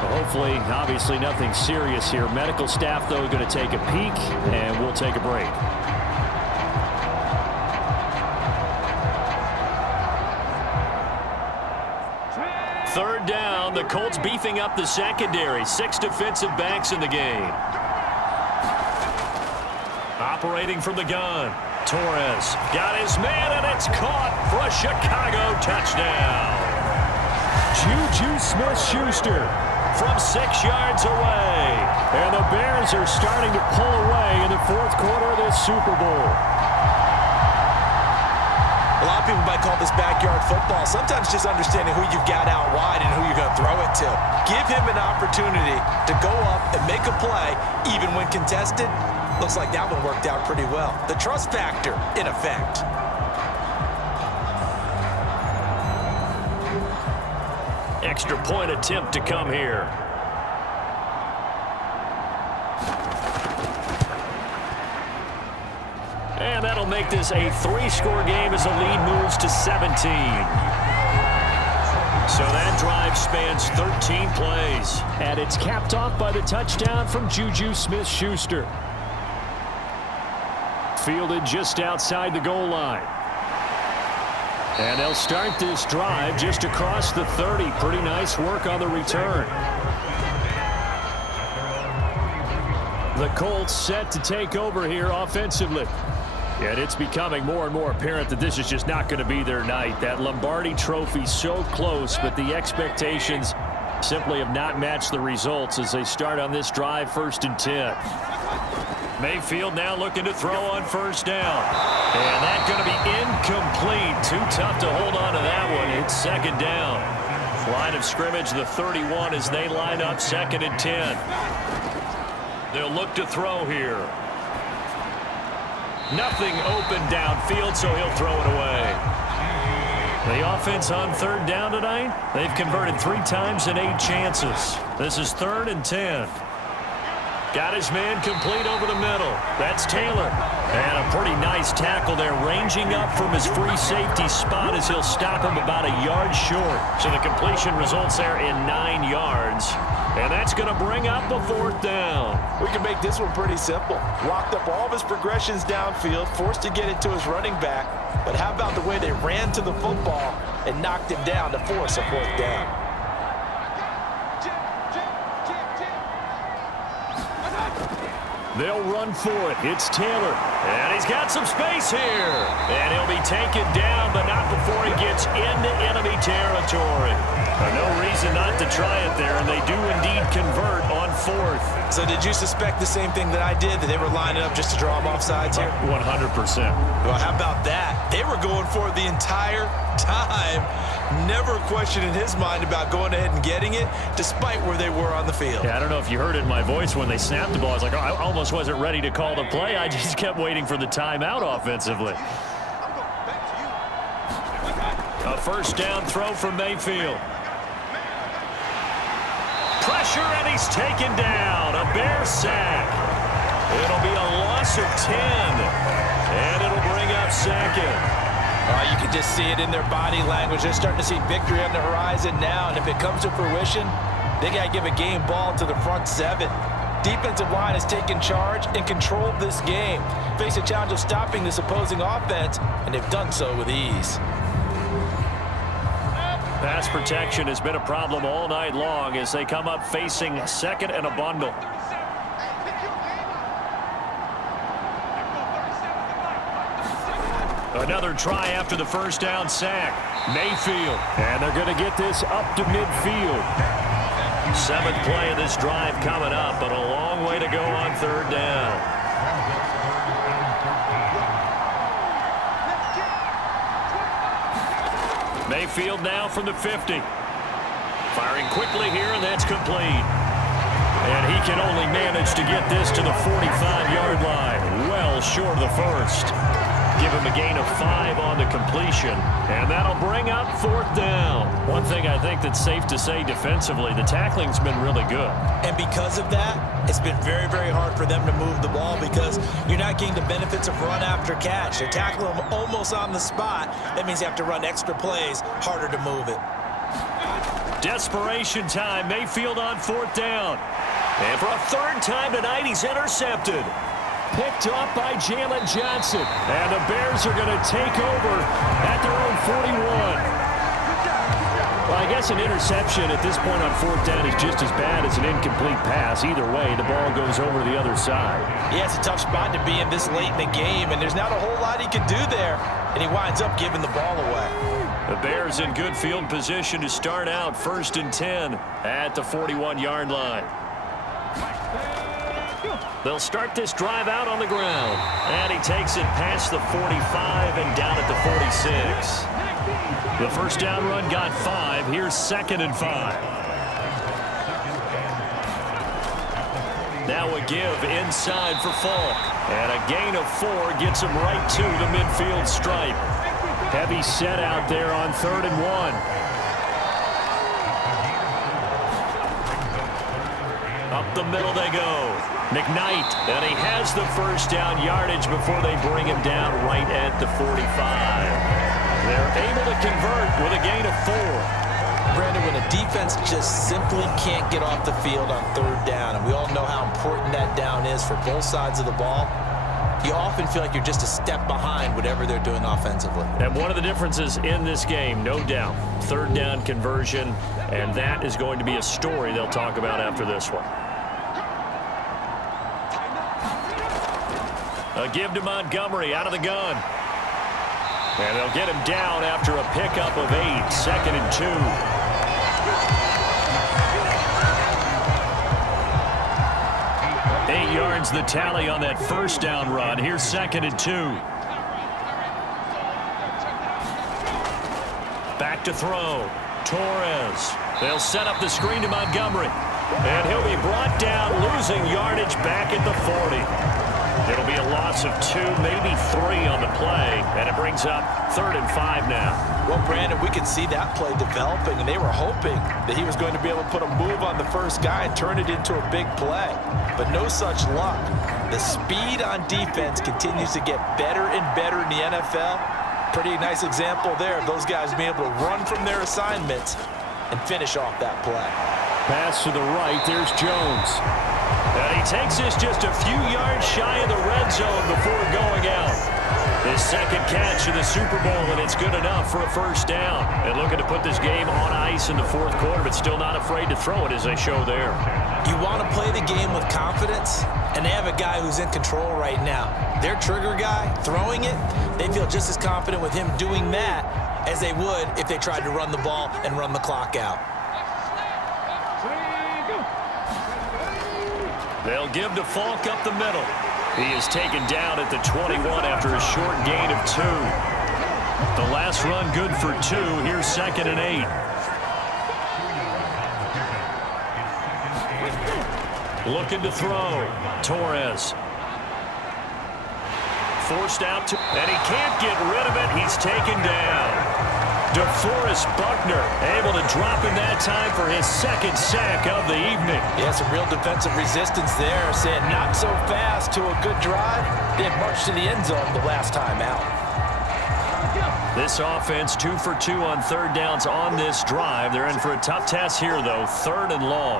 Hopefully, obviously nothing serious here. Medical staff, though, going to take a peek, and we'll take a break. Third down, the Colts beefing up the secondary. 6 defensive backs in the game. Operating from the gun. Torres got his man, and it's caught for a Chicago touchdown. Juju Smith-Schuster from 6 yards away. And the Bears are starting to pull away in the 4th quarter of this Super Bowl. A lot of people might call this backyard football. Sometimes just understanding who you've got out wide and who you're going to throw it to. Give him an opportunity to go up and make a play, even when contested. Looks like that one worked out pretty well. The trust factor in effect. Extra point attempt to come here. And that'll make this a 3-score game as the lead moves to 17. So that drive spans 13 plays. And it's capped off by the touchdown from Juju Smith-Schuster. Fielded just outside the goal line. And they'll start this drive just across the 30. Pretty nice work on the return. The Colts set to take over here offensively. And it's becoming more and more apparent that this is just not going to be their night. That Lombardi trophy so close, but the expectations simply have not matched the results as they start on this drive 1st and 10. Mayfield now looking to throw on 1st down. And that's going to be incomplete. Too tough to hold on to that one. It's 2nd down. Line of scrimmage, the 31 as they line up 2nd and 10. They'll look to throw here. Nothing open downfield, so he'll throw it away. The offense on 3rd down tonight, they've converted 3 times in 8 chances. This is 3rd and 10. Got his man complete over the middle. That's Taylor. And a pretty nice tackle there, ranging up from his free safety spot as he'll stop him about a yard short. So the completion results there in 9 yards. And that's going to bring up a 4th down. We can make this one pretty simple. Walked up all of his progressions downfield, forced to get it to his running back. But how about the way they ran to the football and knocked him down to force a 4th down? They'll run for it. It's Taylor. And he's got some space here. And he'll be taken down, but not before he gets into enemy territory. No reason not to try it there, and they do indeed convert on 4th. So did you suspect the same thing that I did, that they were lining up just to draw him off sides here? 100%. Well, how about that? They were going for it the entire time. Never a question in his mind about going ahead and getting it, despite where they were on the field. Yeah, I don't know if you heard it in my voice when they snapped the ball. I was like, oh, I almost wasn't ready to call the play. I just kept waiting for the timeout offensively. A 1st down throw from Mayfield. Pressure, and he's taken down. A Bear sack. It'll be a loss of 10. And it'll bring up 2nd. You can just see it in their body language. They're starting to see victory on the horizon now, and if it comes to fruition, they got to give a game ball to the front 7. Defensive line has taken charge and controlled this game. Face a challenge of stopping this opposing offense, and they've done so with ease. Pass protection has been a problem all night long as they come up facing 2nd and a bundle. Another try after the 1st down sack. Mayfield. And they're going to get this up to midfield. 7th play of this drive coming up, but a long way to go on 3rd down. Mayfield now from the 50. Firing quickly here, and that's complete. And he can only manage to get this to the 45-yard line. Well short of the 1st. Give him a gain of 5 on the completion. And that'll bring up 4th down. One thing I think that's safe to say defensively, the tackling's been really good. And because of that, it's been very, very hard for them to move the ball because you're not getting the benefits of run after catch. They tackle them almost on the spot. That means you have to run extra plays, harder to move it. Desperation time. Mayfield on 4th down. And for a 3rd time tonight, he's intercepted. Picked off by Jalen Johnson. And the Bears are going to take over at their own 41. Well, I guess an interception at this point on 4th down is just as bad as an incomplete pass. Either way, the ball goes over to the other side. Yeah, it's a tough spot to be in this late in the game, and there's not a whole lot he can do there. And he winds up giving the ball away. The Bears in good field position to start out 1st and 10 at the 41-yard line. They'll start this drive out on the ground. And he takes it past the 45 and down at the 46. The 1st down run got 5. Here's 2nd and 5. Now a give inside for Falk. And a gain of 4 gets him right to the midfield stripe. Heavy set out there on 3rd and 1. Up the middle they go. McKnight, and he has the 1st down yardage before they bring him down right at the 45. They're able to convert with a gain of 4. Brandon, when a defense just simply can't get off the field on third down, and we all know how important that down is for both sides of the ball, you often feel like you're just a step behind whatever they're doing offensively. And one of the differences in this game, no doubt, third down conversion, and that is going to be a story they'll talk about after this one. A give to Montgomery out of the gun. And they'll get him down after a pickup of 8, 2nd and 2. Yards the tally on that first down run. Here's 2nd and 2. Back to throw. Torres. They'll set up the screen to Montgomery. And he'll be brought down, losing yardage back at the 40. It'll be a loss of 2, maybe 3 on the play, and it brings up 3rd and 5 now. Well, Brandon, we could see that play developing, and they were hoping that he was going to be able to put a move on the first guy and turn it into a big play. But no such luck. The speed on defense continues to get better and better in the NFL. Pretty nice example there of those guys being able to run from their assignments and finish off that play. Pass to the right. There's Jones. And he takes this just a few yards shy of the red zone before going out. His second catch of the Super Bowl, and it's good enough for a first down. And looking to put this game on ice in the fourth quarter, but still not afraid to throw it as they show there. You want to play the game with confidence, and they have a guy who's in control right now. Their trigger guy, throwing it, they feel just as confident with him doing that as they would if they tried to run the ball and run the clock out. They'll give to Falk up the middle. He is taken down at the 21 after a short gain of 2. The last run good for 2. Here's 2nd and 8. Looking to throw. Torres. Forced out to, and he can't get rid of it. He's taken down. DeForest Buckner able to drop in that time for his second sack of the evening. Yeah, some real defensive resistance there, saying not so fast to a good drive, then march to the end zone the last time out. This offense 2 for 2 on third downs on this drive. They're in for a tough test here, though, 3rd and long.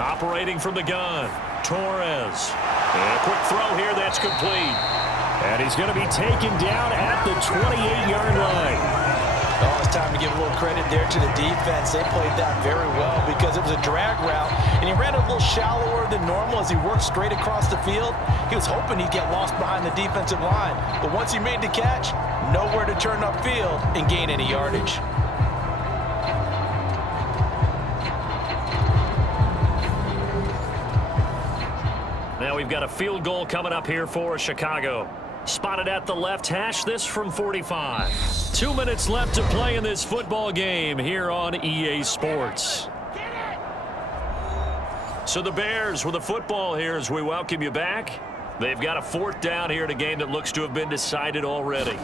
Operating from the gun, Torres. And a quick throw here that's complete. And he's going to be taken down at the 28-yard line. Oh, it's time to give a little credit there to the defense. They played that very well because it was a drag route, and he ran a little shallower than normal as he worked straight across the field. He was hoping he'd get lost behind the defensive line, but once he made the catch, nowhere to turn upfield and gain any yardage. Now we've got a field goal coming up here for Chicago. Spotted at the left hash, this from 45. 2 minutes left to play in this football game here on EA Sports. So the Bears with the football here as we welcome you back. They've got a 4th down here in a game that looks to have been decided already.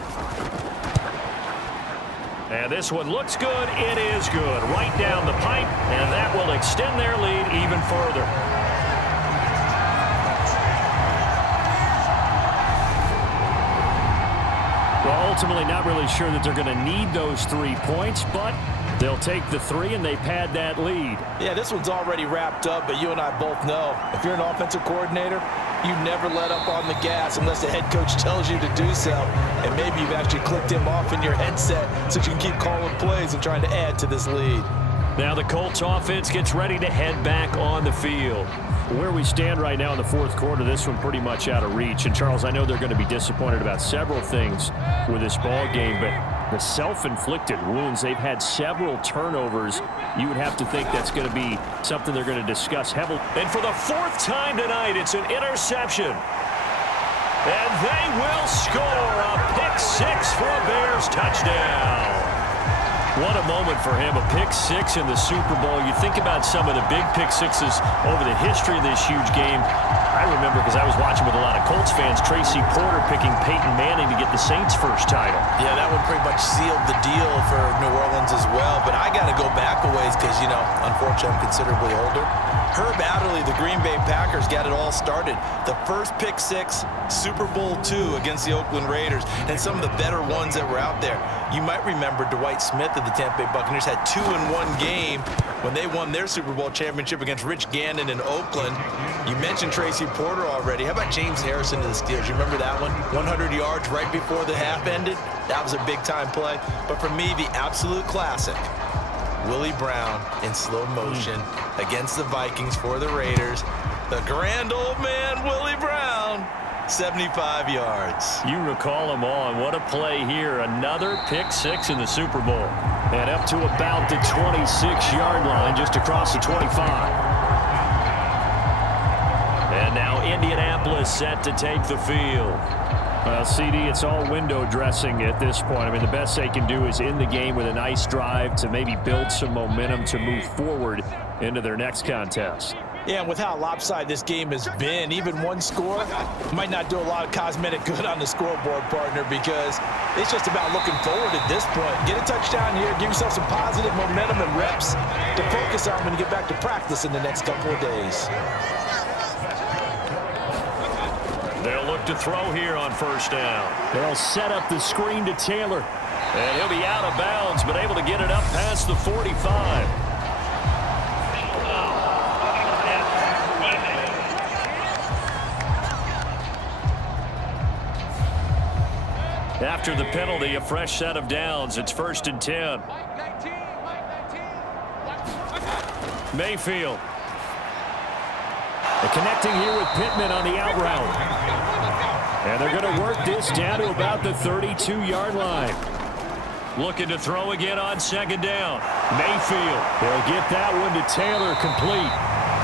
And this one looks good. It is good. Right down the pipe, and that will extend their lead even further. Well, ultimately not really sure that they're going to need those 3 points, but they'll take the 3 and they pad that lead. Yeah, this one's already wrapped up, but you and I both know if you're an offensive coordinator, you never let up on the gas unless the head coach tells you to do so. And maybe you've actually clicked him off in your headset so you can keep calling plays and trying to add to this lead. Now the Colts offense gets ready to head back on the field. Where we stand right now in the fourth quarter, this one pretty much out of reach. And, Charles, I know they're going to be disappointed about several things with this ball game, but the self-inflicted wounds, they've had several turnovers. You would have to think that's going to be something they're going to discuss heavily. And for the 4th time tonight, it's an interception. And they will score a pick-6 for a Bears touchdown. What a moment for him, a pick-6 in the Super Bowl. You think about some of the big pick-6s over the history of this huge game. I remember, because I was watching with a lot of Colts fans, Tracy Porter picking Peyton Manning to get the Saints' first title. Yeah, that one pretty much sealed the deal for New Orleans as well. But I got to go back a ways because, you know, unfortunately I'm considerably older. Herb Adderley, the Green Bay Packers, got it all started. The first pick six, Super Bowl II against the Oakland Raiders, and some of the better ones that were out there. You might remember Dwight Smith of the Tampa Bay Buccaneers had 2 in one game when they won their Super Bowl championship against Rich Gannon in Oakland. You mentioned Tracy Porter already. How about James Harrison of the Steelers? You remember that one? 100 yards right before the half ended? That was a big-time play. But for me, the absolute classic, Willie Brown in slow motion against the Vikings for the Raiders. The grand old man, Willie Brown, 75 yards. You recall them all, and what a play here. Another pick six in the Super Bowl. And up to about the 26-yard line, just across the 25. And now Indianapolis set to take the field. Well, CD, it's all window dressing at this point. I mean, the best they can do is end the game with a nice drive to maybe build some momentum to move forward into their next contest. Yeah, and with how lopsided this game has been, even one score might not do a lot of cosmetic good on the scoreboard, partner, because it's just about looking forward at this point. Get a touchdown here, give yourself some positive momentum and reps to focus on when you get back to practice in the next couple of days. They'll look to throw here on first down. They'll set up the screen to Taylor. And he'll be out of bounds, but able to get it up past the 45. After the penalty, a fresh set of downs. It's 1st and 10. Mayfield. They're connecting here with Pittman on the out route. And they're going to work this down to about the 32-yard line. Looking to throw again on 2nd down. Mayfield. They'll get that one to Taylor, complete.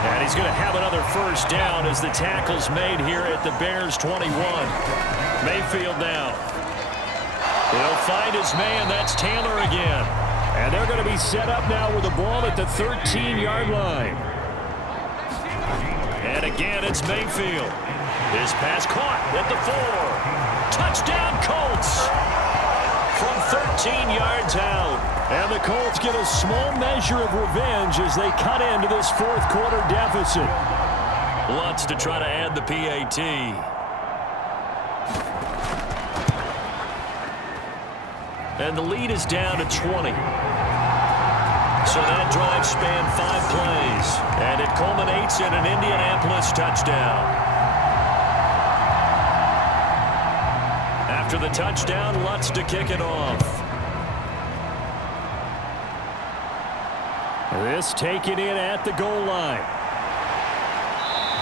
And he's going to have another first down as the tackle's made here at the Bears 21. Mayfield now. He'll find his man. That's Taylor again. And they're going to be set up now with the ball at the 13-yard line. And again, it's Mayfield. His pass caught at the 4. Touchdown, Colts! From 13 yards out. And the Colts get a small measure of revenge as they cut into this fourth-quarter deficit. Lutz to try to add the PAT. And the lead is down to 20. So that drive spanned 5 plays. And it culminates in an Indianapolis touchdown. After the touchdown, Lutz to kick it off. This taken in at the goal line.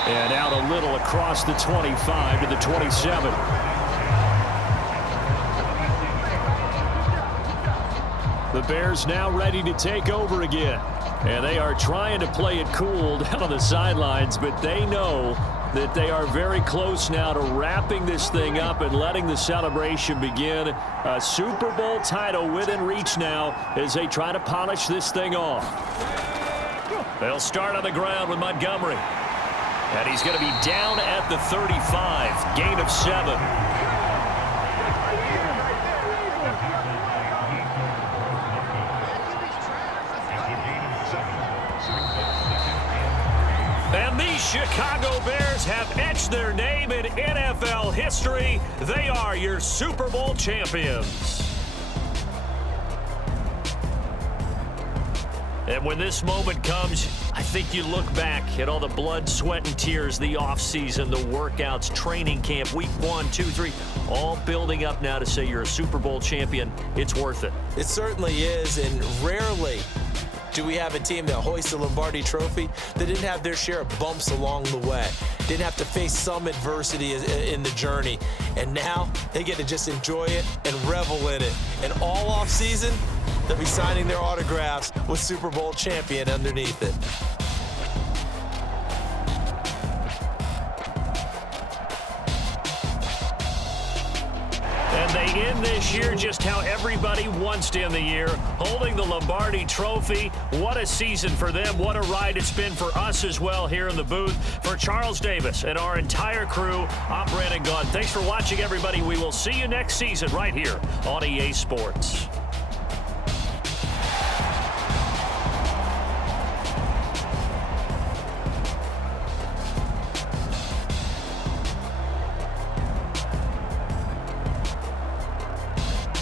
And out a little across the 25 to the 27. The Bears now ready to take over again. And they are trying to play it cool down on the sidelines, but they know that they are very close now to wrapping this thing up and letting the celebration begin. A Super Bowl title within reach now as they try to polish this thing off. They'll start on the ground with Montgomery. And he's going to be down at the 35, gain of 7. And the Chicago Bears have etched their name in NFL history. They are your Super Bowl champions. And when this moment comes, I think you look back at all the blood, sweat, and tears, the offseason, the workouts, training camp, week 1, 2, 3, all building up now to say you're a Super Bowl champion. It's worth it. It certainly is, and rarely do we have a team that hoists the Lombardi Trophy that didn't have their share of bumps along the way, didn't have to face some adversity in the journey, and now they get to just enjoy it and revel in it. And all off season, they'll be signing their autographs with Super Bowl champion underneath it. And they end this year just how everybody wants to end the year, holding the Lombardi Trophy. What a season for them. What a ride it's been for us as well here in the booth. For Charles Davis and our entire crew, I'm Brandon Gaudin. Thanks for watching, everybody. We will see you next season right here on EA Sports.